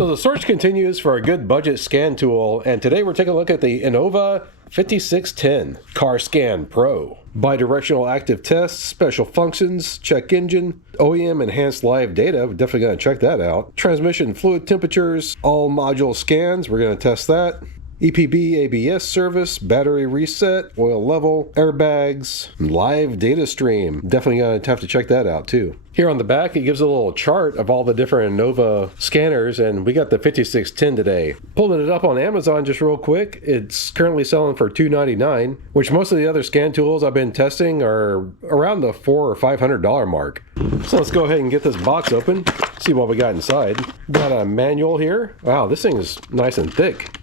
So the search continues for a good budget scan tool, and today we're taking a look at the Innova 5610 Car Scan Pro. Bidirectional active tests, special functions, check engine, OEM enhanced live data, we're definitely going to check that out. Transmission fluid temperatures, all module scans, we're going to test that. EPB ABS service, battery reset, oil level, airbags, live data stream. Definitely going to have to check that out too. Here on the back, it gives a little chart of all the different Innova scanners, and we got the 5610 today. Pulling it up on Amazon just real quick, it's currently selling for $299, which most of the other scan tools I've been testing are around the $400 or $500 mark. So let's go ahead and get this box open, see what we got inside. Got a manual here. Wow, this thing is nice and thick.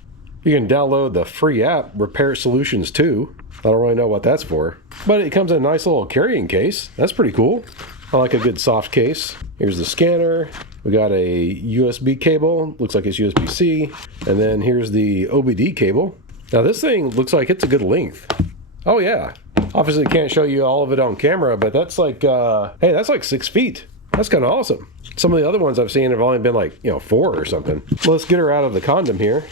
You can download the free app, Repair Solutions 2. I don't really know what that's for. But it comes in a nice little carrying case. That's pretty cool. I like a good soft case. Here's the scanner. We got a USB cable. Looks like it's USB-C. And then here's the OBD cable. Now this thing looks like it's a good length. Oh yeah. Obviously can't show you all of it on camera, but that's like, hey, that's like 6 feet. That's kind of awesome. Some of the other ones I've seen have only been like, 4 or something. Let's get her out of the condom here.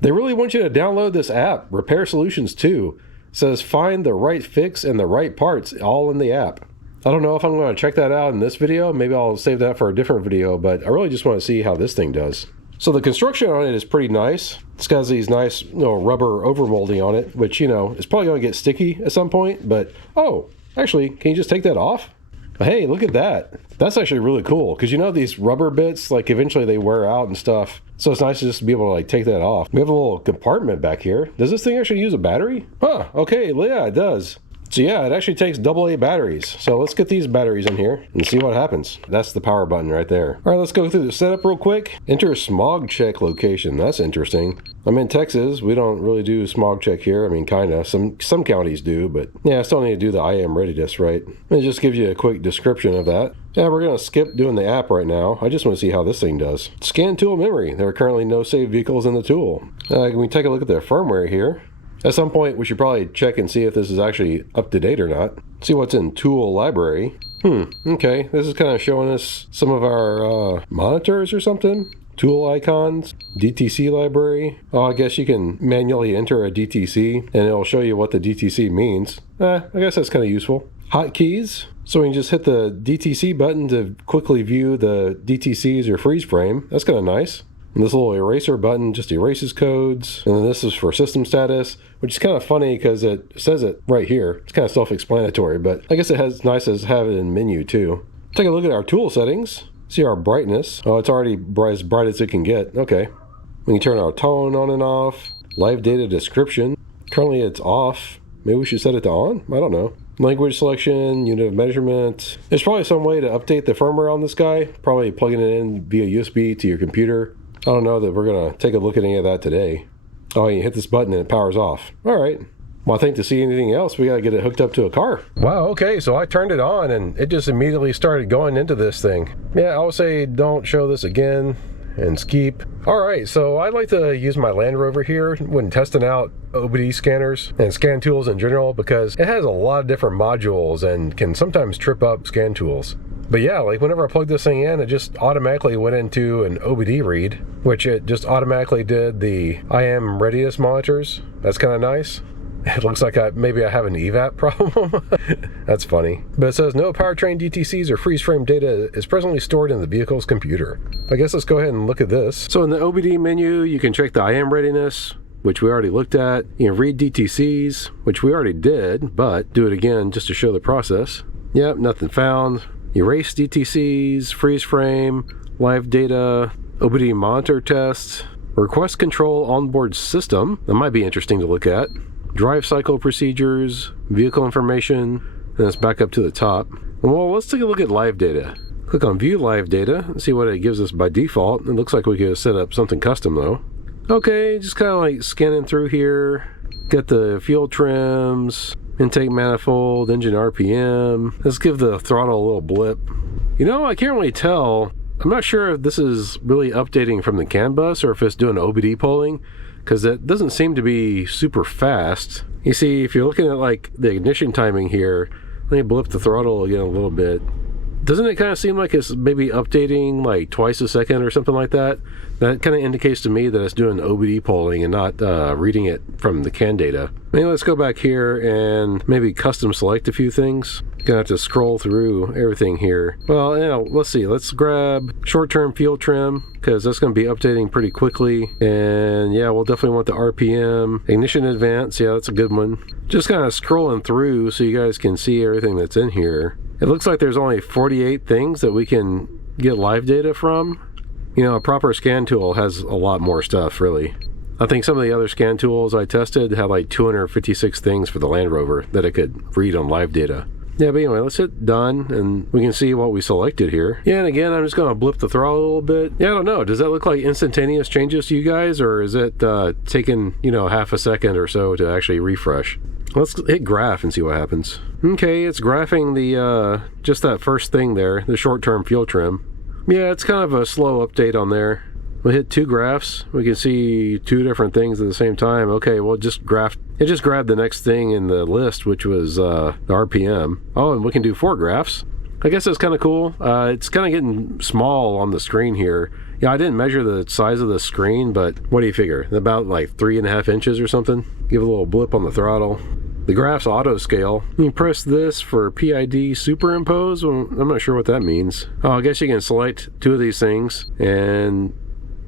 They really want you to download this app, Repair Solutions 2. It says find the right fix and the right parts all in the app. I don't know if I'm going to check that out in this video. Maybe I'll save that for a different video, but I really just want to see how this thing does. So the construction on it is pretty nice. It's got these nice rubber overmolding on it, which, is probably going to get sticky at some point. But, oh, actually, can you just take that off? Hey, look at that. That's actually really cool because these rubber bits, like eventually they wear out and stuff. So it's nice to just be able to like take that off. We have a little compartment back here. Does this thing actually use a battery? Huh, okay, yeah, it does. So yeah, it actually takes AA batteries. So let's get these batteries in here and see what happens. That's the power button right there. All right, let's go through the setup real quick. Enter smog check location. That's interesting. I'm in Texas. We don't really do smog check here. I mean, kind of. Some counties do, but yeah, I still need to do the I am readiness, right? It just gives you a quick description of that. Yeah, we're going to skip doing the app right now. I just want to see how this thing does. Scan tool memory. There are currently no saved vehicles in the tool. Can we take a look at the firmware here? At some point, we should probably check and see if this is actually up to date or not. See what's in tool library. Okay, this is kind of showing us some of our monitors or something. Tool icons, DTC library. Oh, I guess you can manually enter a DTC and it'll show you what the DTC means. I guess that's kind of useful. Hotkeys. So we can just hit the DTC button to quickly view the DTCs or freeze frame. That's kind of nice. And this little eraser button just erases codes. And then this is for system status, which is kind of funny because it says it right here. It's kind of self-explanatory, but I guess it's nice to have it in menu too. Take a look at our tool settings. See our brightness. Oh, it's already as bright as it can get. Okay. We can turn our tone on and off. Live data description. Currently it's off. Maybe we should set it to on? I don't know. Language selection, unit of measurement. There's probably some way to update the firmware on this guy. Probably plugging it in via USB to your computer. I don't know that we're going to take a look at any of that today. Oh, you hit this button and it powers off. All right. Well, I think to see anything else, we got to get it hooked up to a car. Wow, okay, so I turned it on and it just immediately started going into this thing. Yeah, I would say don't show this again and skip. All right, so I like to use my Land Rover here when testing out OBD scanners and scan tools in general because it has a lot of different modules and can sometimes trip up scan tools. But yeah, like whenever I plugged this thing in, it just automatically went into an OBD read, which it just automatically did the I am readiness monitors. That's kind of nice. It looks like maybe I have an EVAP problem. That's funny. But it says no powertrain DTCs or freeze frame data is presently stored in the vehicle's computer. I guess let's go ahead and look at this. So in the OBD menu, you can check the I am readiness, which we already looked at. You can read DTCs, which we already did, but do it again just to show the process. Yep, nothing found. Erase DTCs, freeze frame, live data, OBD monitor test, request control onboard system. That might be interesting to look at. Drive cycle procedures, vehicle information, and it's back up to the top. Well, let's take a look at live data. Click on view live data and see what it gives us by default. It looks like we could set up something custom though. Okay, just kind of like scanning through here. Get the fuel trims, intake manifold, engine RPM. Let's give the throttle a little blip. I can't really tell. I'm not sure if this is really updating from the CAN bus or if it's doing OBD polling, because it doesn't seem to be super fast. You see, if you're looking at like the ignition timing here, let me blip the throttle again a little bit. Doesn't it kind of seem like it's maybe updating like twice a second or something like that? That kind of indicates to me that it's doing OBD polling and not reading it from the CAN data. Maybe let's go back here and maybe custom select a few things. Gonna have to scroll through everything here. Well, you know, let's see. Let's grab short-term fuel trim because that's going to be updating pretty quickly. And yeah, we'll definitely want the RPM. Ignition advance, yeah, that's a good one. Just kind of scrolling through so you guys can see everything that's in here. It looks like there's only 48 things that we can get live data from. You know, a proper scan tool has a lot more stuff, really. I think some of the other scan tools I tested had like 256 things for the Land Rover that it could read on live data. Yeah, but anyway, let's hit done and we can see what we selected here. Yeah, and again, I'm just going to blip the throttle a little bit. Yeah, I don't know. Does that look like instantaneous changes to you guys, or is it taking, you know, half a second or so to actually refresh? Let's hit graph and see what happens. Okay, it's graphing the, just that first thing there, the short-term fuel trim. Yeah, it's kind of a slow update on there. We'll hit two graphs. We can see two different things at the same time. Okay, well, it just grabbed the next thing in the list, which was the RPM. Oh, and we can do four graphs. I guess that's kind of cool. It's kind of getting small on the screen here. Yeah, I didn't measure the size of the screen, but what do you figure? About like 3.5 inches or something? Give a little blip on the throttle. The graph's auto scale. You can press this for PID superimpose. Well, I'm not sure what that means. Oh, I guess you can select two of these things and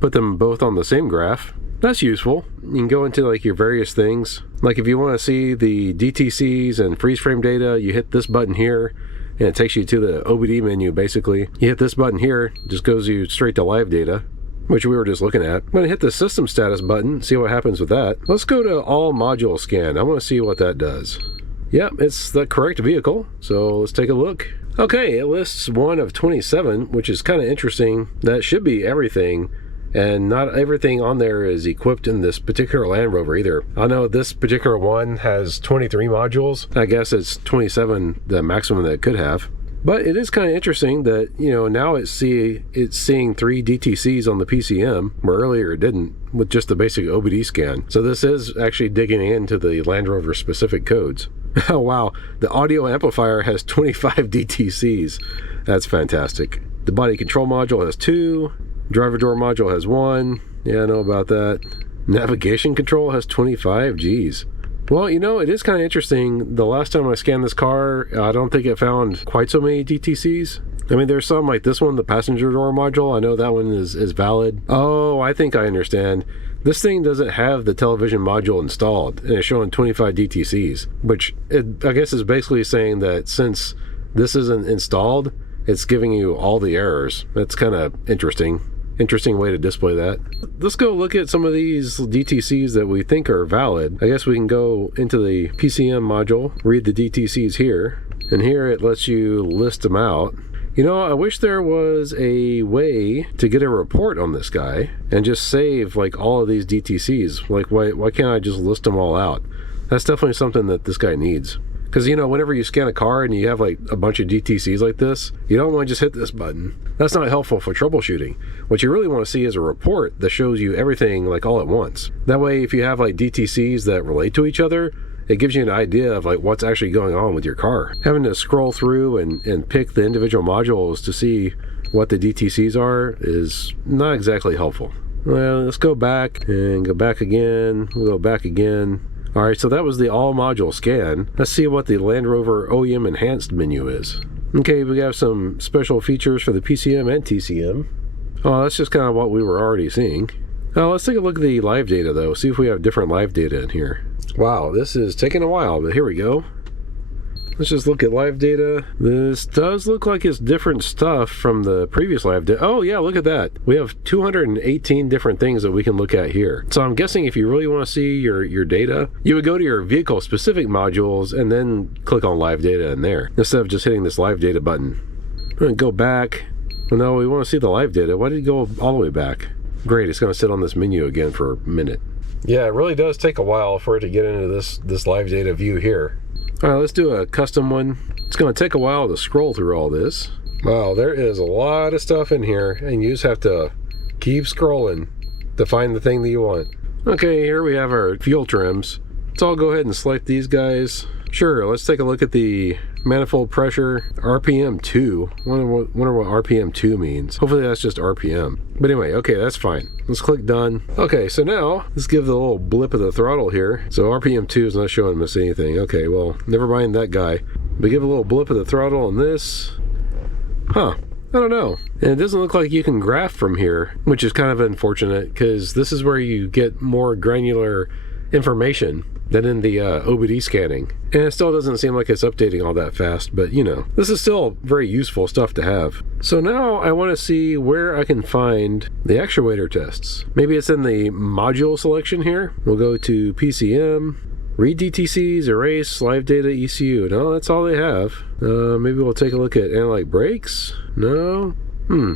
put them both on the same graph. That's useful. You can go into like your various things. Like if you want to see the DTCs and freeze frame data, you hit this button here and it takes you to the OBD menu basically. You hit this button here, it just goes you straight to live data, which we were just looking at. I'm going to hit the system status button, see what happens with that. Let's go to all module scan. I want to see what that does. Yep, it's the correct vehicle, so let's take a look. Okay, it lists 1 of 27, which is kind of interesting. That should be everything, and not everything on there is equipped in this particular Land Rover either. I know this particular one has 23 modules. I guess it's 27 the maximum that it could have. But it is kind of interesting that, you know, now it's seeing 3 DTCs on the PCM, where earlier it didn't, with just the basic OBD scan. So this is actually digging into the Land Rover specific codes. Oh wow, the audio amplifier has 25 DTCs. That's fantastic. The body control module has 2. Driver door module has 1. Yeah, I know about that. Navigation control has 25. Geez. Well, you know, it is kind of interesting. The last time I scanned this car, I don't think it found quite so many DTCs. I mean, there's some like this one, the passenger door module. I know that one is valid. Oh, I think I understand. This thing doesn't have the television module installed, and it's showing 25 DTCs, which I guess is basically saying that since this isn't installed, it's giving you all the errors. That's kind of interesting. Interesting way to display that. Let's go look at some of these DTCs that we think are valid. I guess we can go into the PCM module, read the DTCs here, and here it lets you list them out. You know, I wish there was a way to get a report on this guy and just save like all of these DTCs. Like why can't I just list them all out? That's definitely something that this guy needs. Because, you know, whenever you scan a car and you have like a bunch of DTCs like this, you don't want to just hit this button. That's not helpful for troubleshooting. What you really want to see is a report that shows you everything like all at once. That way, if you have like DTCs that relate to each other, it gives you an idea of like what's actually going on with your car. Having to scroll through and pick the individual modules to see what the DTCs are is not exactly helpful. Well, let's go back and go back again. We'll go back again. All right, so that was the all module scan. Let's see what the Land Rover OEM enhanced menu is. Okay, we have some special features for the PCM and TCM. Oh, that's just kind of what we were already seeing. Now let's take a look at the live data though, see if we have different live data in here. Wow, this is taking a while, but here we go. Let's just look at live data. This does look like it's different stuff from the previous live data. Oh yeah, look at that. We have 218 different things that we can look at here. So I'm guessing if you really want to see your data, you would go to your vehicle specific modules and then click on live data in there, instead of just hitting this live data button. I'm gonna go back. Well, no, we want to see the live data. Why did it go all the way back? Great, it's gonna sit on this menu again for a minute. Yeah, it really does take a while for it to get into this live data view here. All right, let's do a custom one. It's going to take a while to scroll through all this. Wow, there is a lot of stuff in here, and you just have to keep scrolling to find the thing that you want. Okay, here we have our fuel trims. Let's all go ahead and select these guys. Sure, let's take a look at the manifold pressure, RPM 2. Wonder what RPM 2 means. Hopefully that's just RPM. But anyway, okay, that's fine. Let's click done. Okay, so now let's give the little blip of the throttle here. So RPM 2 is not showing us anything. Okay, well, never mind that guy. But give a little blip of the throttle on this. Huh. I don't know. And it doesn't look like you can graph from here, which is kind of unfortunate because this is where you get more granular information than in the OBD scanning. And it still doesn't seem like it's updating all that fast, but you know, this is still very useful stuff to have. So now I want to see where I can find the actuator tests. Maybe it's in the module selection here. We'll go to PCM, read DTCs, erase, live data, ECU. No, that's all they have. Maybe we'll take a look at analytic brakes. No?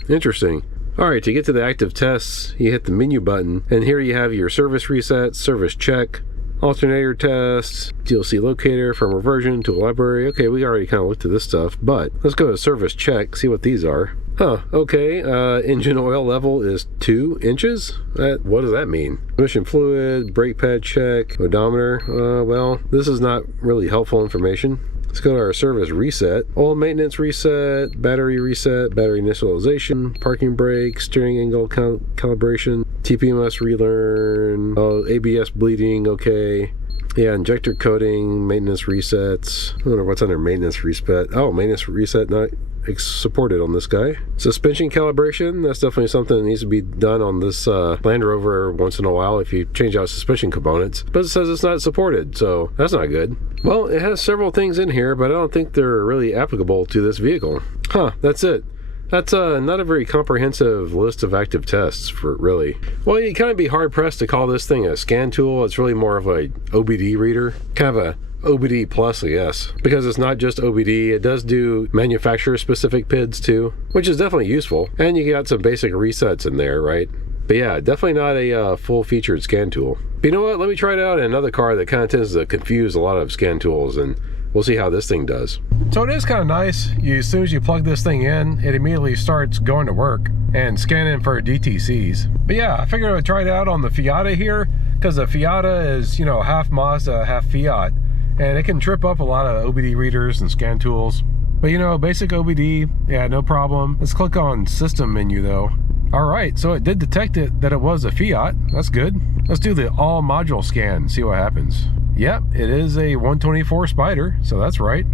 Interesting. Alright, to get to the active tests, you hit the menu button, and here you have your service reset, service check, alternator tests, DLC locator, firmware version, tool library. Okay, we already kind of looked at this stuff, but let's go to service check, see what these are. Huh, okay, engine oil level is 2 inches? What does that mean? Emission fluid, brake pad check, odometer. Well, this is not really helpful information. Let's go to our service reset. Oil maintenance reset, battery initialization, parking brake, steering angle calibration, TPMS relearn, ABS bleeding, okay. Yeah, injector coating, maintenance resets. I wonder what's under maintenance reset. Oh, maintenance reset not supported on this guy. Suspension calibration, that's definitely something that needs to be done on this Land Rover once in a while if you change out suspension components. But it says it's not supported, so that's not good. Well, it has several things in here, but I don't think they're really applicable to this vehicle. Huh, that's it. That's not a very comprehensive list of active tests for really. Well, you'd kind of be hard-pressed to call this thing a scan tool. It's really more of a OBD reader, kind of a OBD plus, I guess, because it's not just OBD. It does do manufacturer-specific PIDs too, which is definitely useful. And you got some basic resets in there, right? But yeah, definitely not a full-featured scan tool. But you know what? Let me try it out in another car that kind of tends to confuse a lot of scan tools, and we'll see how this thing does. So it is kind of nice. As soon as you plug this thing in, it immediately starts going to work and scanning for DTCs. But yeah, I figured I would try it out on the Fiat here, because the Fiat is, you know, half Mazda, half Fiat. And it can trip up a lot of OBD readers and scan tools. But you know, basic OBD, yeah, no problem. Let's click on system menu though. All right, so it did detect that it was a Fiat. That's good. Let's do the all module scan, see what happens. Yep, it is a 124 Spider, so that's right.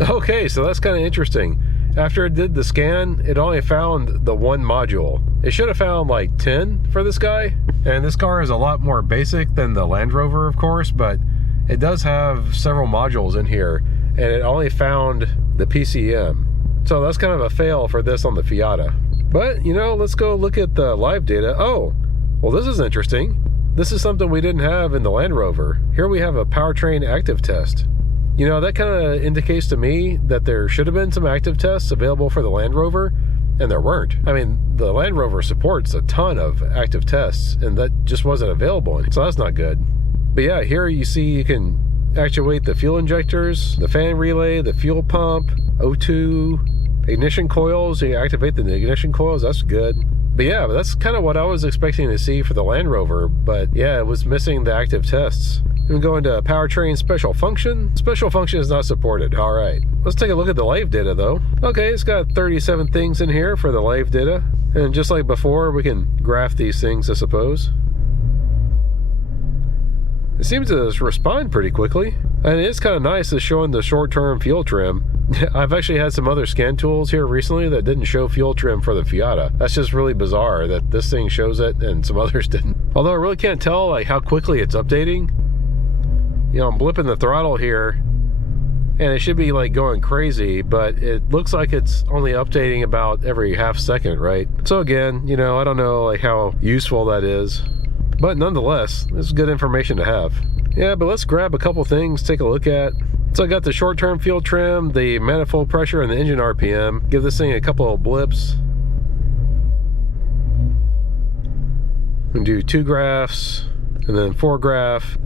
Okay, so that's kind of interesting. After it did the scan, it only found the one module. It should have found like 10 for this guy. And this car is a lot more basic than the Land Rover, of course, but it does have several modules in here, and it only found the PCM. So that's kind of a fail for this on the Fiat. But, you know, let's go look at the live data. Oh, well, this is interesting. This is something we didn't have in the Land Rover. Here we have a powertrain active test. You know, that kind of indicates to me that there should have been some active tests available for the Land Rover, and there weren't. I mean, the Land Rover supports a ton of active tests, and that just wasn't available, so that's not good. But yeah, here you see you can actuate the fuel injectors, the fan relay, the fuel pump, O2, ignition coils. You activate the ignition coils, that's good. But yeah, that's kind of what I was expecting to see for the Land Rover, but yeah, it was missing the active tests. And go into powertrain special function. Special function is not supported. All right, let's take a look at the live data though. Okay, it's got 37 things in here for the live data. And just like before, we can graph these things, I suppose. It seems to respond pretty quickly. And it is kind of nice as showing the short-term fuel trim. I've actually had some other scan tools here recently that didn't show fuel trim for the Fiat. That's just really bizarre that this thing shows it and some others didn't. Although I really can't tell like how quickly it's updating. You know, I'm blipping the throttle here and it should be like going crazy, but it looks like it's only updating about every half second, right? So again, you know, I don't know like how useful that is. But nonetheless, this is good information to have. Yeah, but let's grab a couple things, take a look at. So I got the short-term fuel trim, the manifold pressure, and the engine RPM. Give this thing a couple of blips. And do 2 graphs, and then 4 graph.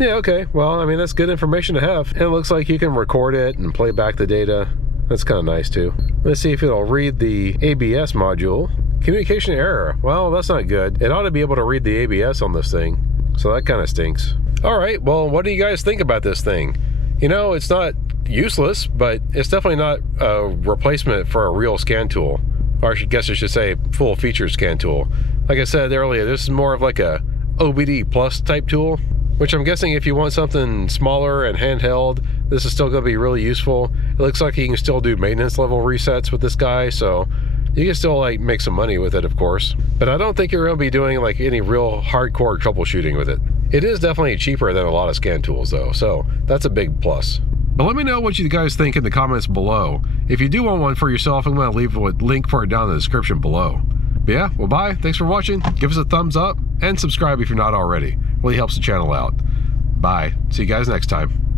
Yeah, okay, well, I mean, that's good information to have. And it looks like you can record it and play back the data. That's kind of nice too. Let's see if it'll read the ABS module. Communication error. Well, that's not good. It ought to be able to read the ABS on this thing. So that kind of stinks. All right, well, what do you guys think about this thing? You know, it's not useless, but it's definitely not a replacement for a real scan tool. Or I guess I should say full feature scan tool. Like I said earlier, this is more of like a OBD plus type tool, which I'm guessing if you want something smaller and handheld, this is still going to be really useful. It looks like you can still do maintenance level resets with this guy, so you can still like make some money with it, of course. But I don't think you're going to be doing like any real hardcore troubleshooting with it. It is definitely cheaper than a lot of scan tools though, so that's a big plus. But let me know what you guys think in the comments below. If you do want one for yourself, I'm going to leave a link for it down in the description below. But yeah, well, bye. Thanks for watching. Give us a thumbs up and subscribe if you're not already. Really helps the channel out. Bye. See you guys next time.